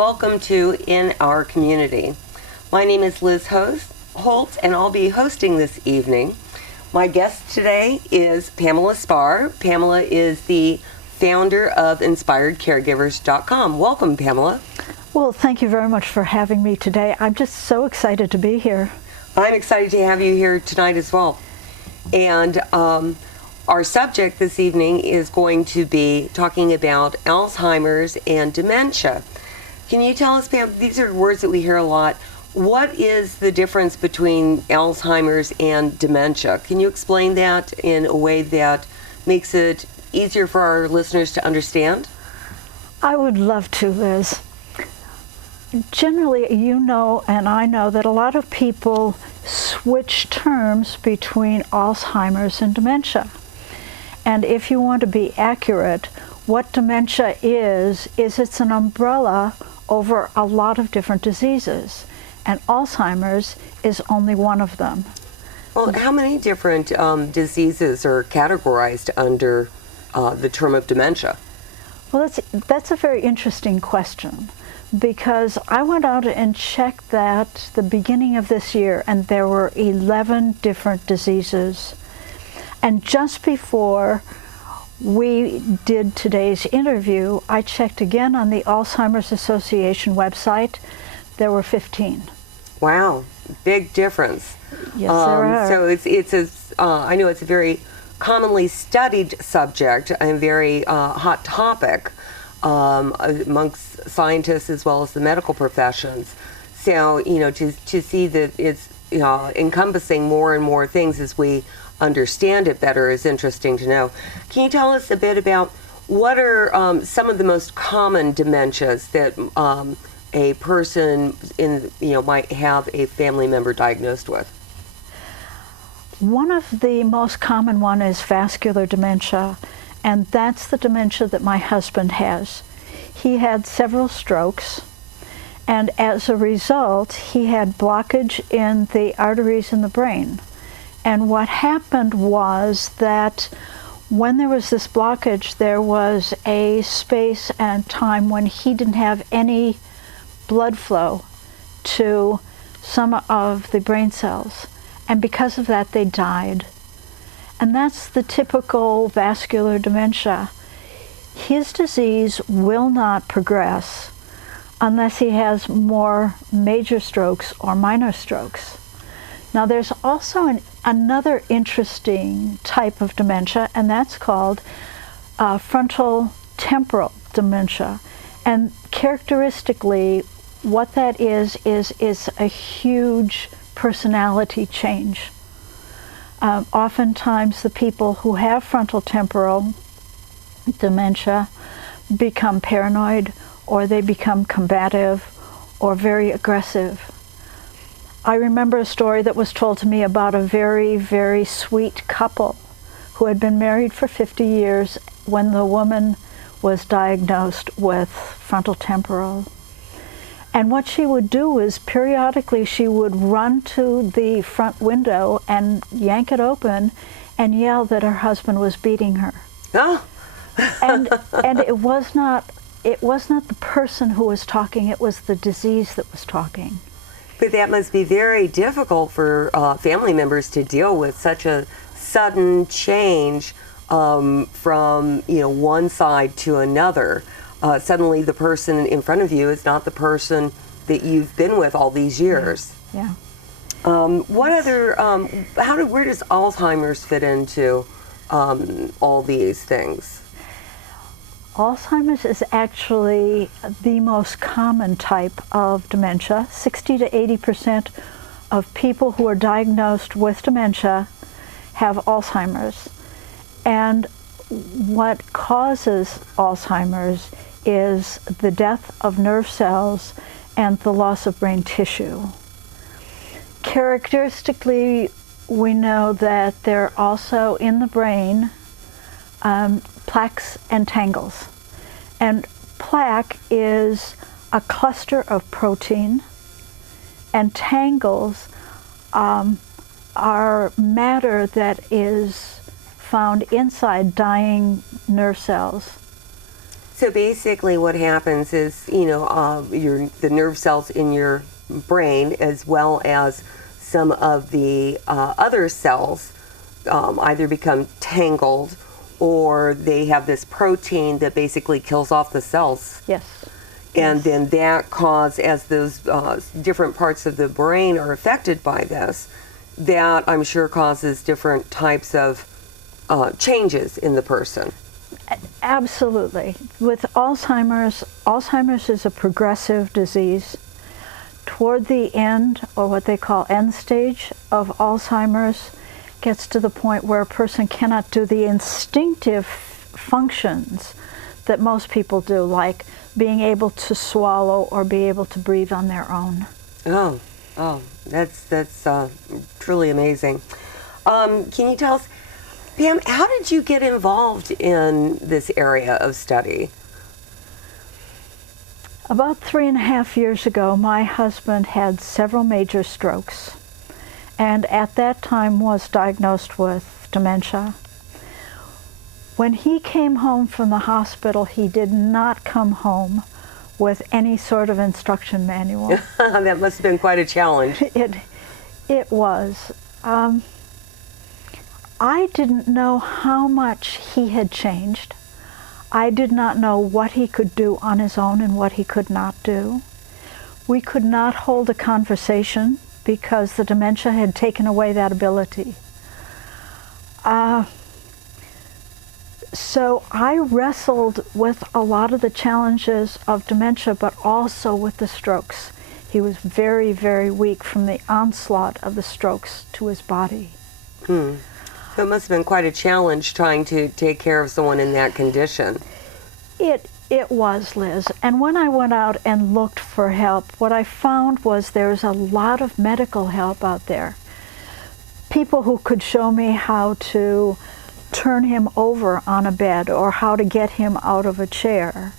welcome to In Our Community. My name is Liz Holt, and I'll be hosting this evening. My guest today is Pamela Spahr. Pamela is the founder of InspiredCaregivers.com. Welcome, Pamela. Well, thank you very much for having me today. I'm just so excited to be here. I'm excited to have you here tonight as well. And our subject this evening is going to be talking about Alzheimer's and dementia. Can you tell us, Pam, these are words that we hear a lot. What is the difference between Alzheimer's and dementia? Can you explain that in a way that makes it easier for our listeners to understand? I would love to, Liz. Generally, you know and I know that a lot of people switch terms between Alzheimer's and dementia. And if you want to be accurate, what dementia is it's an umbrella over a lot of different diseases. And Alzheimer's is only one of them. Well, how many different diseases are categorized under the term of dementia? Well, that's a very interesting question, because I went out and checked that the beginning of this year, and there were 11 different diseases. And just before we did today's interview, I checked again on the Alzheimer's Association website. There were 15. Wow, big difference. Yes, there are. So I know it's a very commonly studied subject and very hot topic amongst scientists as well as the medical professions. So, to see that it's encompassing more and more things as we understand it better is interesting to know. Can you tell us a bit about what are some of the most common dementias that a person might have a family member diagnosed with? One of the most common one is vascular dementia, and that's the dementia that my husband has. He had several strokes, and as a result, he had blockage in the arteries in the brain. And what happened was that when there was this blockage, there was a space and time when he didn't have any blood flow to some of the brain cells. And because of that, they died. And that's the typical vascular dementia. His disease will not progress unless he has more major strokes or minor strokes. Now, there's also another interesting type of dementia, and that's called frontal temporal dementia. And characteristically, what that is a huge personality change. Oftentimes, the people who have frontal temporal dementia become paranoid, or they become combative, or very aggressive. I remember a story that was told to me about a very, very sweet couple who had been married for 50 years when the woman was diagnosed with frontal temporal. And what she would do is periodically she would run to the front window and yank it open and yell that her husband was beating her. Oh. and it was not the person who was talking, it was the disease that was talking. But that must be very difficult for family members to deal with, such a sudden change from one side to another. Suddenly the person in front of you is not the person that you've been with all these years. Yeah. What other, where does Alzheimer's fit into all these things? Alzheimer's is actually the most common type of dementia. 60 to 80% of people who are diagnosed with dementia have Alzheimer's. And what causes Alzheimer's is the death of nerve cells and the loss of brain tissue. Characteristically, we know that there are also in the brain plaques and tangles. And plaque is a cluster of protein, and tangles are matter that is found inside dying nerve cells. So basically what happens is, the nerve cells in your brain, as well as some of the other cells, either become tangled or they have this protein that basically kills off the cells. Yes. And then that as those different parts of the brain are affected by this, that I'm sure causes different types of changes in the person. Absolutely. With Alzheimer's is a progressive disease. Toward the end, or what they call end stage of Alzheimer's, gets to the point where a person cannot do the instinctive functions that most people do, like being able to swallow or be able to breathe on their own. Oh, that's truly amazing. Can you tell us, Pam, how did you get involved in this area of study? About 3.5 years ago, my husband had several major strokes, and at that time was diagnosed with dementia. When he came home from the hospital, he did not come home with any sort of instruction manual. That must have been quite a challenge. It was. I didn't know how much he had changed. I did not know what he could do on his own and what he could not do. We could not hold a conversation because the dementia had taken away that ability. So I wrestled with a lot of the challenges of dementia, but also with the strokes. He was very, very weak from the onslaught of the strokes to his body. So it must have been quite a challenge trying to take care of someone in that condition. It was, Liz. And when I went out and looked for help, what I found was there's a lot of medical help out there. People who could show me how to turn him over on a bed or how to get him out of a chair.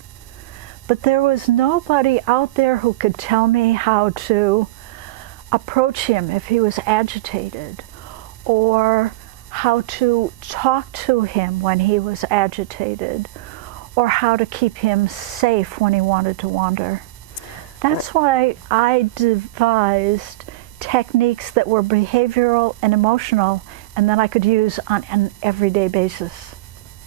But there was nobody out there who could tell me how to approach him if he was agitated, or how to talk to him when he was agitated, or how to keep him safe when he wanted to wander. That's why I devised techniques that were behavioral and emotional and that I could use on an everyday basis.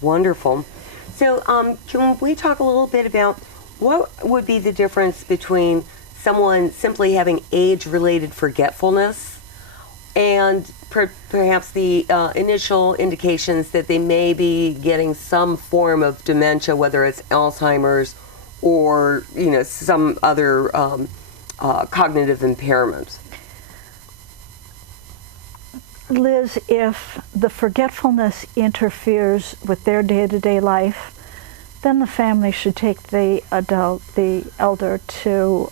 Wonderful. So can we talk a little bit about what would be the difference between someone simply having age-related forgetfulness and perhaps the initial indications that they may be getting some form of dementia, whether it's Alzheimer's or some other cognitive impairment? Liz, if the forgetfulness interferes with their day-to-day life, then the family should take the elder to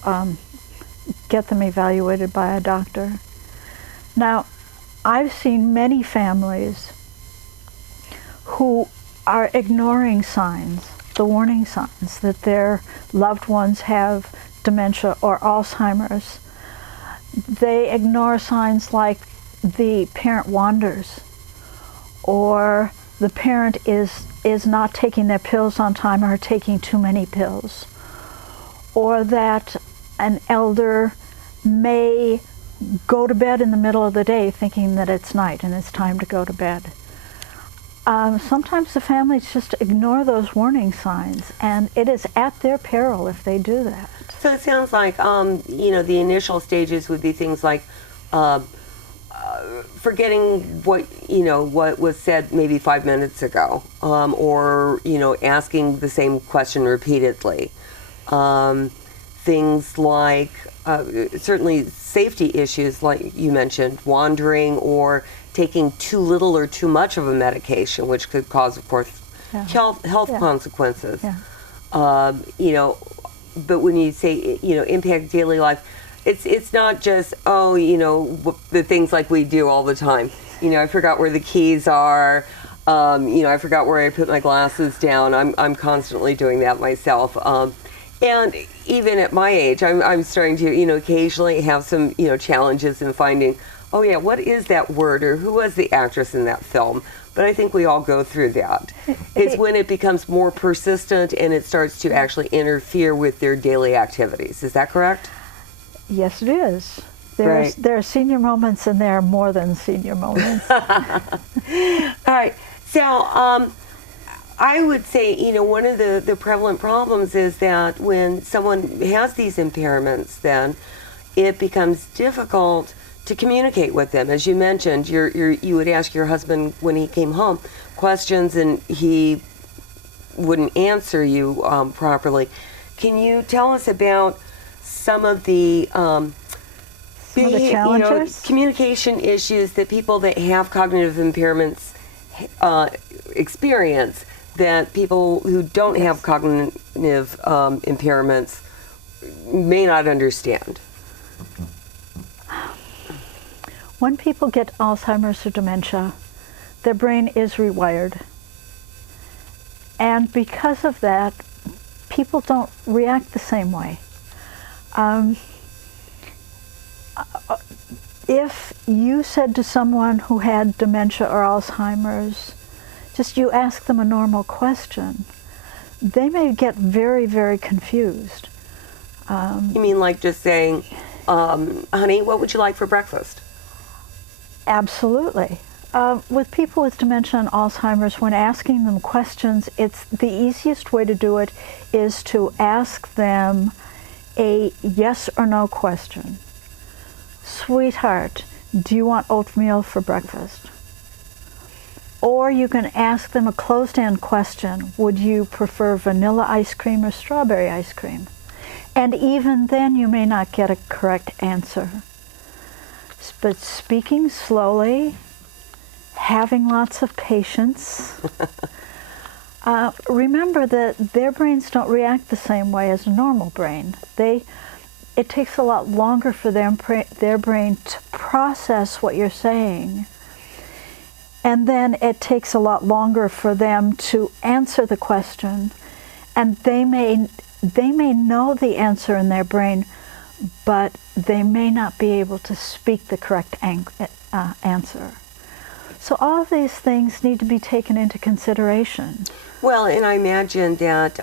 get them evaluated by a doctor. Now, I've seen many families who are ignoring signs, the warning signs that their loved ones have dementia or Alzheimer's. They ignore signs like the parent wanders, or the parent is not taking their pills on time or taking too many pills, or that an elder may go to bed in the middle of the day thinking that it's night and it's time to go to bed. Sometimes the families just ignore those warning signs, and it is at their peril if they do that. So it sounds like, the initial stages would be things like forgetting what was said maybe 5 minutes ago, or asking the same question repeatedly. Things like certainly safety issues, like you mentioned, wandering or taking too little or too much of a medication, which could cause, of course, health consequences. Yeah. But when you say impact daily life, it's not just the things like we do all the time. I forgot where the keys are. I forgot where I put my glasses down. I'm constantly doing that myself. And even at my age, I'm starting to occasionally have some challenges in finding, oh yeah, what is that word, or who was the actress in that film? but I think we all go through that. It's when it becomes more persistent and it starts to actually interfere with their daily activities. Is that correct? Yes, it is. Right. There are senior moments, and there are more than senior moments. All right. So I would say, one of the prevalent problems is that when someone has these impairments, then it becomes difficult to communicate with them. As you mentioned, you would ask your husband when he came home questions and he wouldn't answer you properly. Can you tell us about some of the challenges? Communication issues that people that have cognitive impairments experience that people who don't have cognitive impairments may not understand? When people get Alzheimer's or dementia, their brain is rewired. And because of that, people don't react the same way. If you said to someone who had dementia or Alzheimer's, just you ask them a normal question, they may get very, very confused. You mean like just saying, honey, what would you like for breakfast? Absolutely. With people with dementia and Alzheimer's, when asking them questions, it's the easiest way to do it is to ask them a yes or no question. Sweetheart, do you want oatmeal for breakfast? Or you can ask them a closed-end question. Would you prefer vanilla ice cream or strawberry ice cream? And even then you may not get a correct answer. But speaking slowly, having lots of patience. Remember that their brains don't react the same way as a normal brain. It takes a lot longer for their brain to process what you're saying. And then it takes a lot longer for them to answer the question. And they may know the answer in their brain, but they may not be able to speak the correct answer. So all of these things need to be taken into consideration. Well, and I imagine that,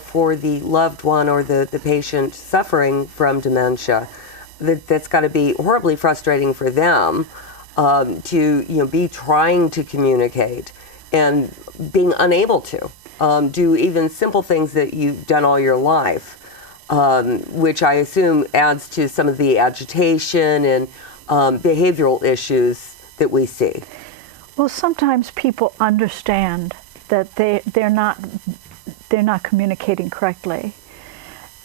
for the loved one or the patient suffering from dementia, that's got to be horribly frustrating for them to, be trying to communicate and being unable to do even simple things that you've done all your life. Which I assume adds to some of the agitation and behavioral issues that we see. Well, sometimes people understand that they're not communicating correctly.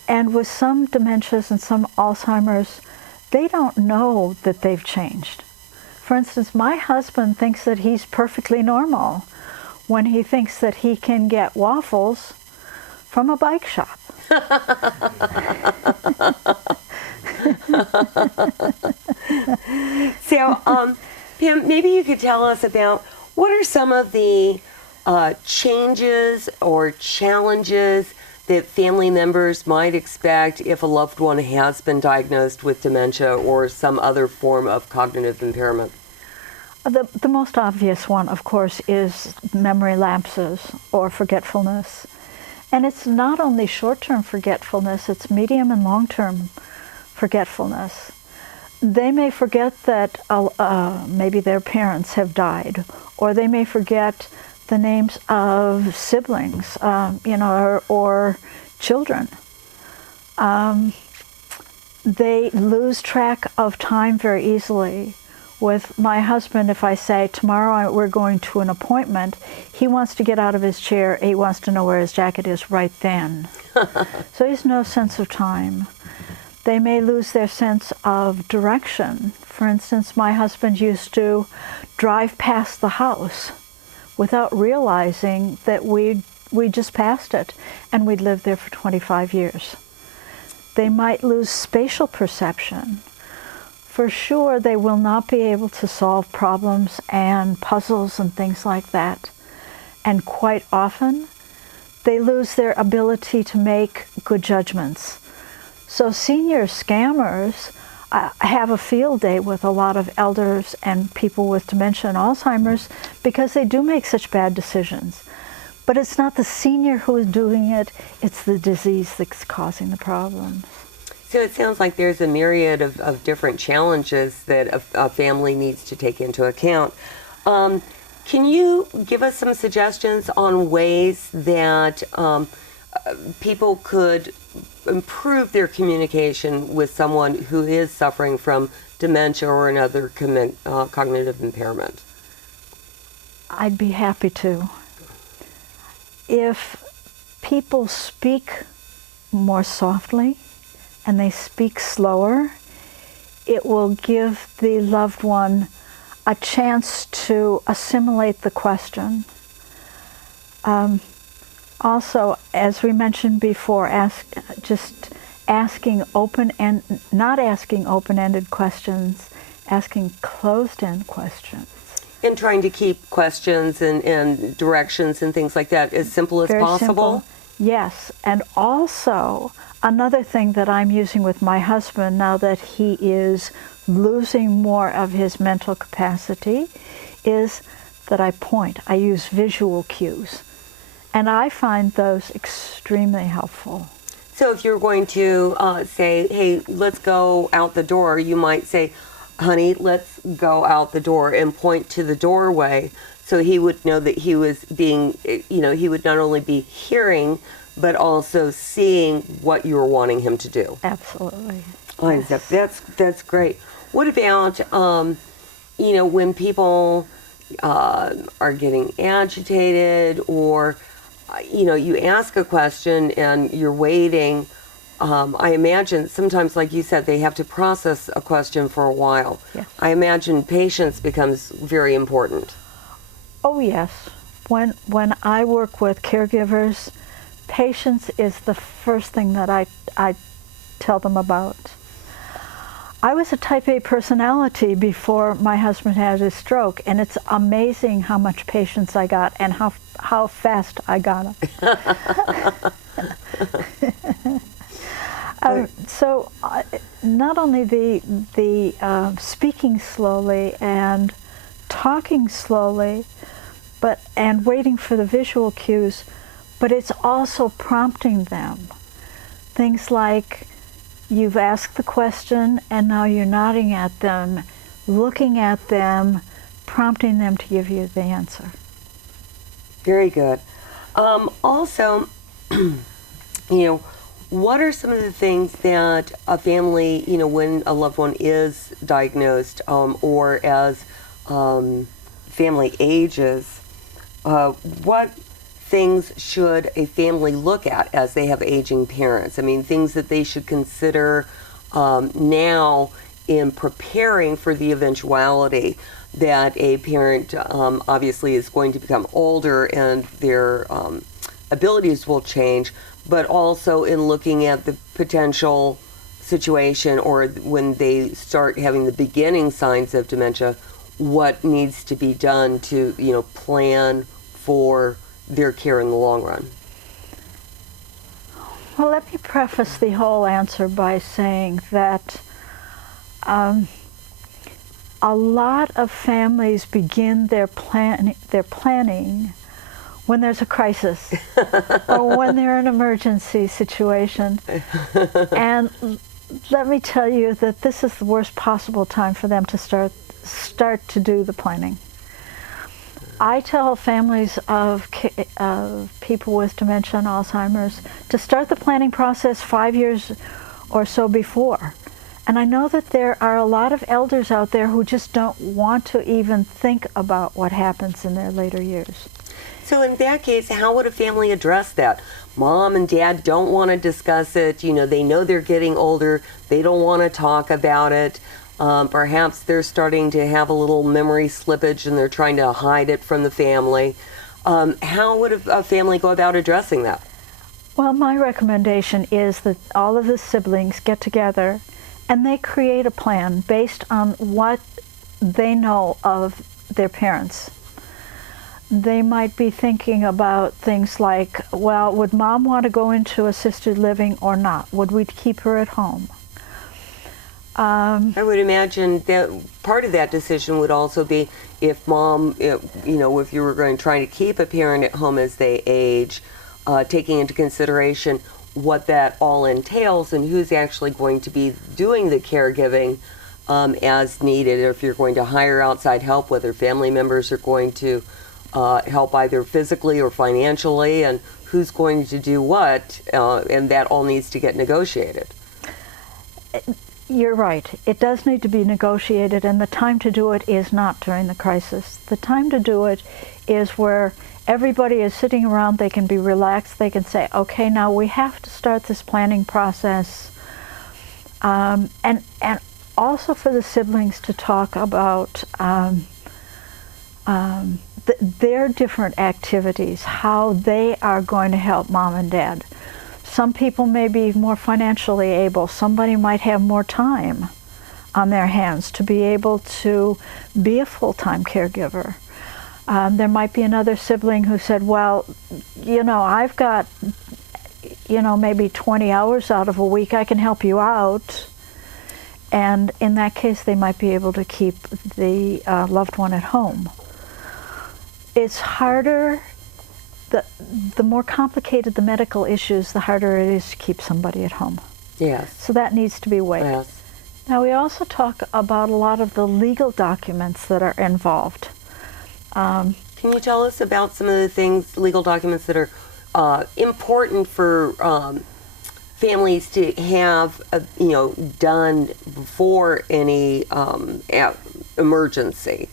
And with some dementias and some Alzheimer's, they don't know that they've changed. For instance, my husband thinks that he's perfectly normal when he thinks that he can get waffles from a bike shop. So, Pam, maybe you could tell us about what are some of the changes or challenges that family members might expect if a loved one has been diagnosed with dementia or some other form of cognitive impairment? The most obvious one, of course, is memory lapses or forgetfulness. And it's not only short-term forgetfulness, it's medium and long-term forgetfulness. They may forget that maybe their parents have died, or they may forget the names of siblings, or children. They lose track of time very easily. With my husband, if I say, tomorrow we're going to an appointment, he wants to get out of his chair, he wants to know where his jacket is right then. So he has no sense of time. They may lose their sense of direction. For instance, my husband used to drive past the house without realizing that we just passed it, and we'd lived there for 25 years. They might lose spatial perception. For sure, they will not be able to solve problems and puzzles and things like that. And quite often, they lose their ability to make good judgments. So senior scammers have a field day with a lot of elders and people with dementia and Alzheimer's because they do make such bad decisions. But it's not the senior who is doing it, it's the disease that's causing the problems. So it sounds like there's a myriad of different challenges that a family needs to take into account. Can you give us some suggestions on ways that people could improve their communication with someone who is suffering from dementia or another cognitive impairment? I'd be happy to. If people speak more softly and they speak slower, it will give the loved one a chance to assimilate the question. Also, as we mentioned before, just asking not asking open-ended questions, asking closed-end questions. And trying to keep questions and directions and things like that as simple as possible? Simple. Yes, and also another thing that I'm using with my husband now that he is losing more of his mental capacity is that I point. I use visual cues. And I find those extremely helpful. So if you're going to say, hey, let's go out the door, you might say, honey, let's go out the door, and point to the doorway so he would know that he was being, he would not only be hearing, but also seeing what you were wanting him to do. Absolutely. Oh, yes. That's great. What about, when people are getting agitated or, you ask a question and you're waiting. I imagine sometimes, like you said, they have to process a question for a while. Yes. I imagine patience becomes very important. Oh, yes. When I work with caregivers, patience is the first thing that I tell them about. I was a type A personality before my husband had his stroke, and it's amazing how much patience I got and how fast I got it. So not only the speaking slowly and talking slowly, and waiting for the visual cues, but it's also prompting them. Things like, you've asked the question and now you're nodding at them, looking at them, prompting them to give you the answer. Very good. Also, what are some of the things that a family, when a loved one is diagnosed or as family ages, what things should a family look at as they have aging parents? I mean, things that they should consider now in preparing for the eventuality that a parent obviously is going to become older and their abilities will change, but also in looking at the potential situation or when they start having the beginning signs of dementia, what needs to be done to, plan for their care in the long run? Well, let me preface the whole answer by saying that a lot of families begin their planning when there's a crisis or when they're in an emergency situation. And let me tell you that this is the worst possible time for them to start to do the planning. I tell families of people with dementia and Alzheimer's to start the planning process 5 years or so before. And I know that there are a lot of elders out there who just don't want to even think about what happens in their later years. So in that case, how would a family address that? Mom and dad don't want to discuss it. They know they're getting older. They don't want to talk about it. Perhaps they're starting to have a little memory slippage and they're trying to hide it from the family. How would a family go about addressing that? Well, my recommendation is that all of the siblings get together and they create a plan based on what they know of their parents. They might be thinking about things like, well, would mom want to go into assisted living or not? Would we keep her at home? I would imagine that part of that decision would also be if mom, if you were trying to keep a parent at home as they age, taking into consideration what that all entails and who's actually going to be doing the caregiving as needed, or if you're going to hire outside help, whether family members are going to help either physically or financially, and who's going to do what, and that all needs to get negotiated. You're right. It does need to be negotiated, and the time to do it is not during the crisis. The time to do it is where everybody is sitting around, they can be relaxed, they can say, okay, now we have to start this planning process. And also for the siblings to talk about their different activities, how they are going to help mom and dad. Some people may be more financially able. Somebody might have more time on their hands to be able to be a full-time caregiver. There might be another sibling who said, well, I've got, maybe 20 hours out of a week. I can help you out. And in that case, they might be able to keep the loved one at home. It's harder. The more complicated the medical issues, the harder it is to keep somebody at home. Yes. So that needs to be weighed. Yes. Now, we also talk about a lot of the legal documents that are involved. Can you tell us about some of the legal documents that are important for families to have, done before any emergency?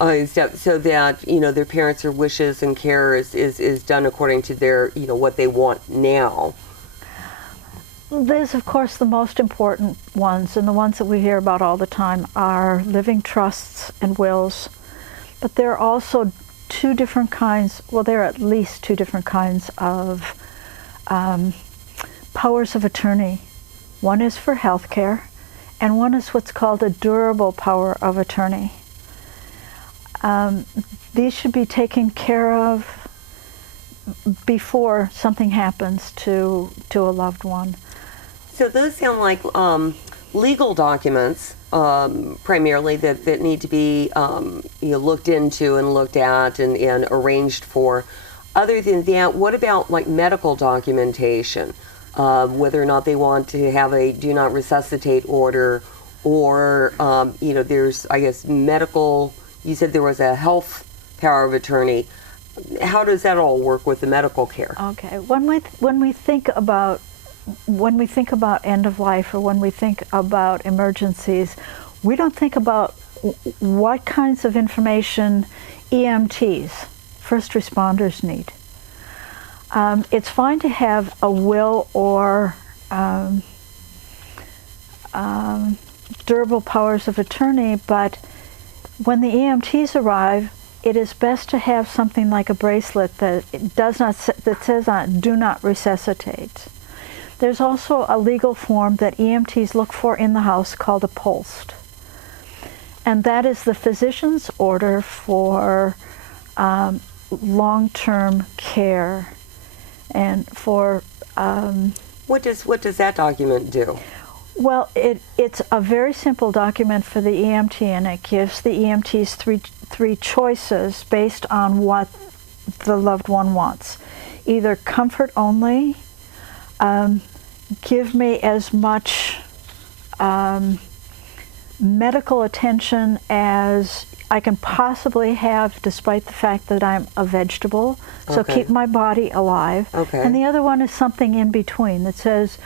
So that their parents' wishes and care is done according to their what they want now. There's of course the most important ones, and the ones that we hear about all the time are living trusts and wills. But there are also two different kinds. Well, there are at least two different kinds of powers of attorney. One is for health care, and one is what's called a durable power of attorney. These should be taken care of before something happens to a loved one. So those sound like legal documents, primarily that need to be looked into and looked at and arranged for. Other than that, what about like medical documentation? Whether or not they want to have a do not resuscitate order, or there's medical. You said there was a health power of attorney. How does that all work with the medical care? Okay, when we think about end of life, or when we think about emergencies, we don't think about what kinds of information EMTs, first responders, need. It's fine to have a will or durable powers of attorney, but when the EMTs arrive, it is best to have something like a bracelet that says on it, "Do not resuscitate." There's also a legal form that EMTs look for in the house called a POLST, and that is the physician's order for long-term care, and for what does that document do? Well, it's a very simple document for the EMT, and it gives the EMTs three choices based on what the loved one wants. Either comfort only, give me as much medical attention as I can possibly have, despite the fact that I'm a vegetable, so Okay. keep my body alive. Okay. And the other one is something in between that says,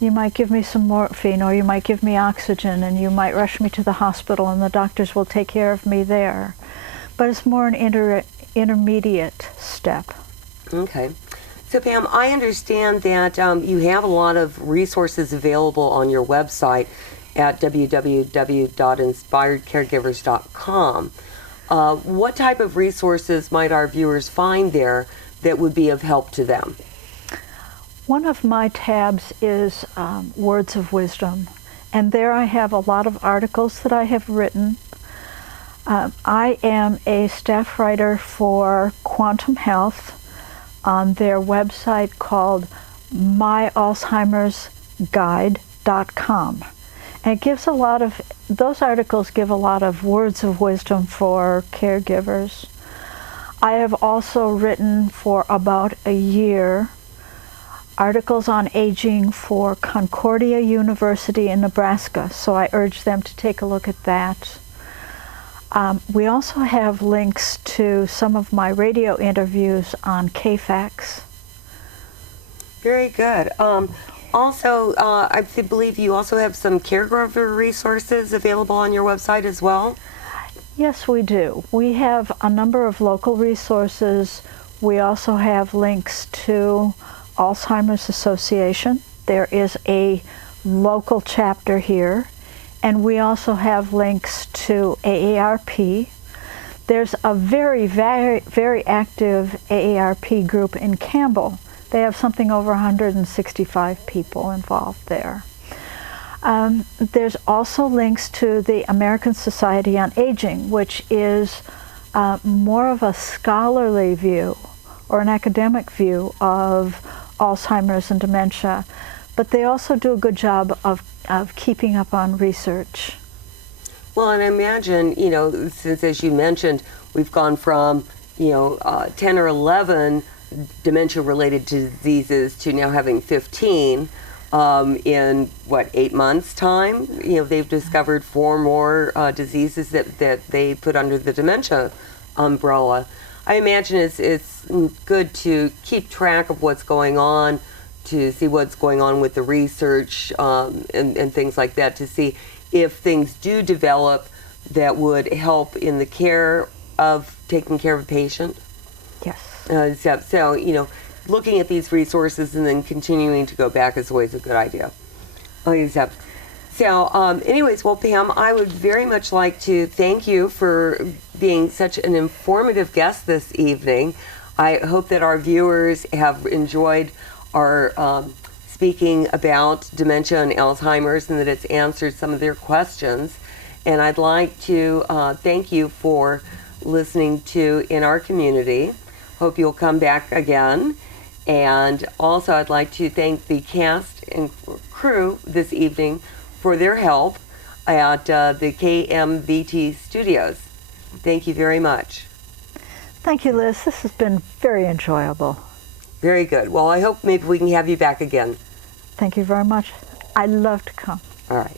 you might give me some morphine, or you might give me oxygen, and you might rush me to the hospital, and the doctors will take care of me there. But it's more an intermediate step. Okay. So Pam, I understand that you have a lot of resources available on your website at www.inspiredcaregivers.com. What type of resources might our viewers find there that would be of help to them? One of my tabs is Words of Wisdom, and there I have a lot of articles that I have written. I am a staff writer for Quantum Health on their website called myalzheimersguide.com, And it gives those articles give a lot of words of wisdom for caregivers. I have also written for about a year articles on aging for Concordia University in Nebraska, so I urge them to take a look at that. We also have links to some of my radio interviews on KFAX. Very good. Also, I believe you also have some caregiver resources available on your website as well? Yes, we do. We have a number of local resources. We also have links to Alzheimer's Association. There is a local chapter here. And we also have links to AARP. There's a very, very, very active AARP group in Campbell. They have something over 165 people involved there. There's also links to the American Society on Aging, which is more of a scholarly view or an academic view of Alzheimer's and dementia. But they also do a good job of keeping up on research. Well, and I imagine, since, as you mentioned, we've gone from, 10 or 11 dementia-related diseases to now having 15 in, 8 months' time? They've discovered 4 more diseases that they put under the dementia umbrella. I imagine it's good to keep track of what's going on, to see what's going on with the research and things like that, to see if things do develop that would help in the care of taking care of a patient. Yes. So, looking at these resources and then continuing to go back is always a good idea. So, anyways, well, Pam, I would very much like to thank you for being such an informative guest this evening. I hope that our viewers have enjoyed our speaking about dementia and Alzheimer's, and that it's answered some of their questions. And I'd like to thank you for listening to In Our Community. Hope you'll come back again. And also I'd like to thank the cast and crew this evening for their help at the KMVT studios. Thank you very much. Thank you, Liz. This has been very enjoyable. Very good. Well, I hope maybe we can have you back again. Thank you very much. I'd love to come. All right.